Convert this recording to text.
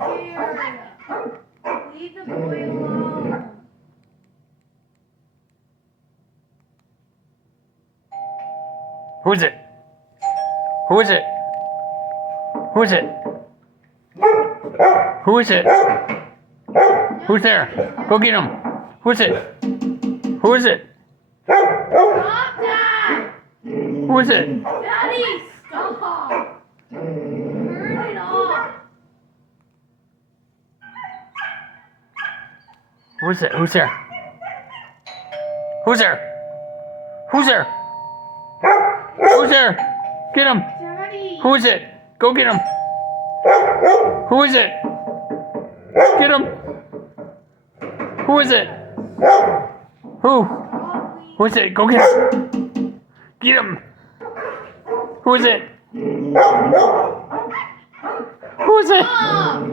scared. Leave the boy alone. Who's it? Who is it? Who is it? Who is it? Who's there? Go get him. Who's it? Who is it? Stop that! Who is it? Daddy, stop! Turn it off. Who is it? Who's there? Who's there? Who's there? Who's there? Get him. Daddy. Who is it? Go get him. Who is it? Get him. Who is it? Who? Who is it? Go get him. Get him. Who is it? Who is it? Stop!